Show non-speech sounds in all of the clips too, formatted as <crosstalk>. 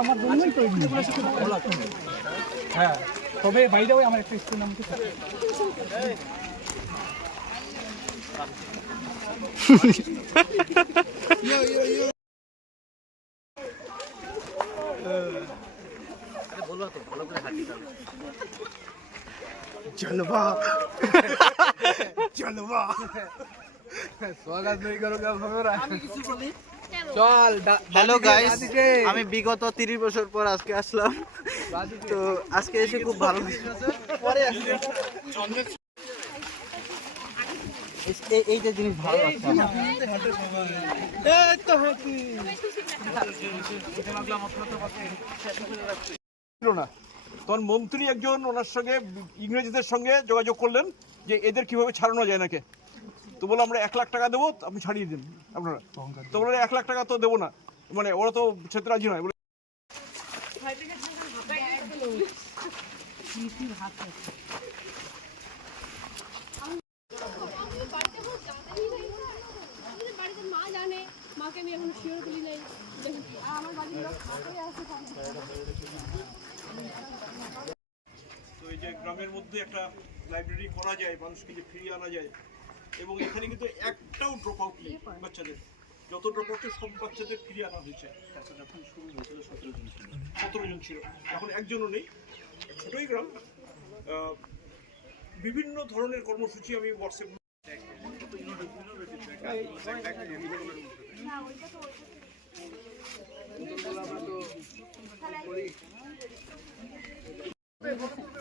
আমার জন্যই তৈরি। হ্যাঁ তবে বাইরে ওই আমার একটা স্কুল নাম কি? <laughs> जलवा जलवा स्वागत नहीं करोगे अब हमारा चल হ্যালো গাইস আমি বিগত তিরিশ বছর পর আজকে আসলাম তো আজকে এসে খুব ভালো পরে এইটা জিনিস ভালো লাগছে আমার। ছিল না তখন মন্ত্রী একজন ওনার সঙ্গে, ইংরেজিদের সঙ্গে যোগাযোগ করলেন যে এদের কীভাবে ছাড়ানো যায় নাকি। তো বলে আমরা এক লাখ টাকা দেবো, আপনি ছাড়িয়ে দিন আপনারা। তো বলে এক লাখ টাকা তো দেবো না। মানে ওরা তো ছেত্র রাজি নয়। আমার বাড়ির লোক আছে গ্রামের মধ্যে একটা লাইব্রেরি করা যায়, মানুষকে যে ফিরিয়ে আনা যায়, এবং এখানে কিন্তু একটাও ড্রপ আউট নেই বাচ্চাদের। যত ড্রপ আউট সব বাচ্চাদের ফিরিয়ে আনা হয়েছে। যখন শুরু হয়েছিল সতেরো জন ছিল। সতেরো জন ছিল এখন একজনও নেই। ছোটই গ্রাম। বিভিন্ন ধরনের কর্মসূচি আমি হোয়াটসঅ্যাপ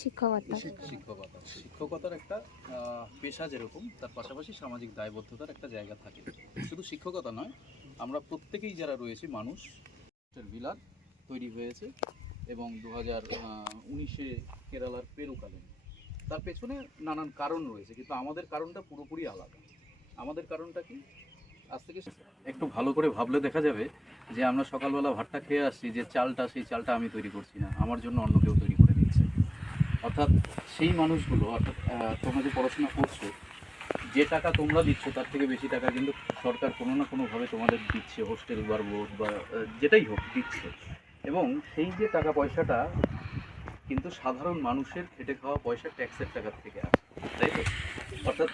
শিক্ষকতা। শিক্ষকতা। শিক্ষকতার একটা পেশা যেরকম, তার পাশাপাশি সামাজিক দায়বদ্ধতার একটা জায়গা থাকে। শুধু শিক্ষকতা নয়, আমরা প্রত্যেকেই যারা রয়েছি, মানুষ বিলার তৈরি হয়েছে এবং দু হাজার উনিশে কেরালার পেরুকালে। তার পেছনে নানান কারণ রয়েছে, কিন্তু আমাদের কারণটা পুরোপুরি আলাদা। আমাদের কারণটা কি? আজ থেকে একটু ভালো করে ভাবলে দেখা যাবে যে আমরা সকালবেলা ভাতটা খেয়ে আসছি, যে চালটা, সেই চালটা আমি তৈরি করছি না। আমার জন্য অন্য কেউ তৈরি করে অর্থাৎ সেই মানুষগুলো, অর্থাৎ তোমরা যে পড়াশোনা করছ, যে টাকা তোমরা দিচ্ছ তার থেকে বেশি টাকা কিন্তু সরকার কোনো না কোনোভাবে তোমাদের দিচ্ছে হোস্টেল বার বোর্ড বা যেটাই হোক দিচ্ছে। এবং সেই যে টাকা পয়সাটা কিন্তু সাধারণ মানুষের খেটে খাওয়া পয়সা ট্যাক্সের টাকার থেকে আসে, তাই তো? অর্থাৎ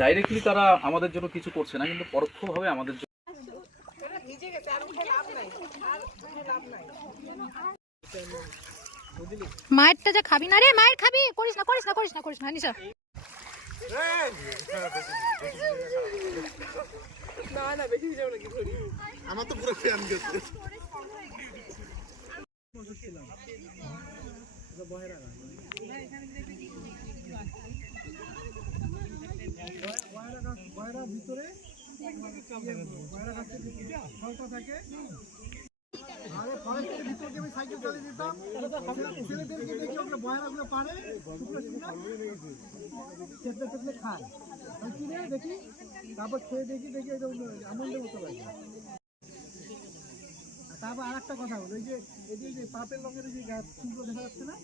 ডাইরেক্টলি তারা আমাদের জন্য কিছু করছে না, কিন্তু পরোক্ষভাবে আমাদের জন্য মায়েরটা যা খাবি না রে মায়ের খাবি। করিস না করিস না করিস না করিস না নিশা আমার তো পুরো ফ্যান গেছে। ভিতরে ফলটা থাকে। আরে ফরেস্টের ভিতর আমি সাইকেল চালিয়ে দিতাম। ছেলেদেরকে দেখি ওগুলো বয়রাগুলো পারে চেপলে চেপলে খায়। কিনে দেখি, তারপর খেয়ে দেখি দেখি আমন্ডের মতো লাগে তারপর আর একটা কথা হলো ওই যে, এই যে পাপের রঙের যে গাছ দেখা যাচ্ছে না?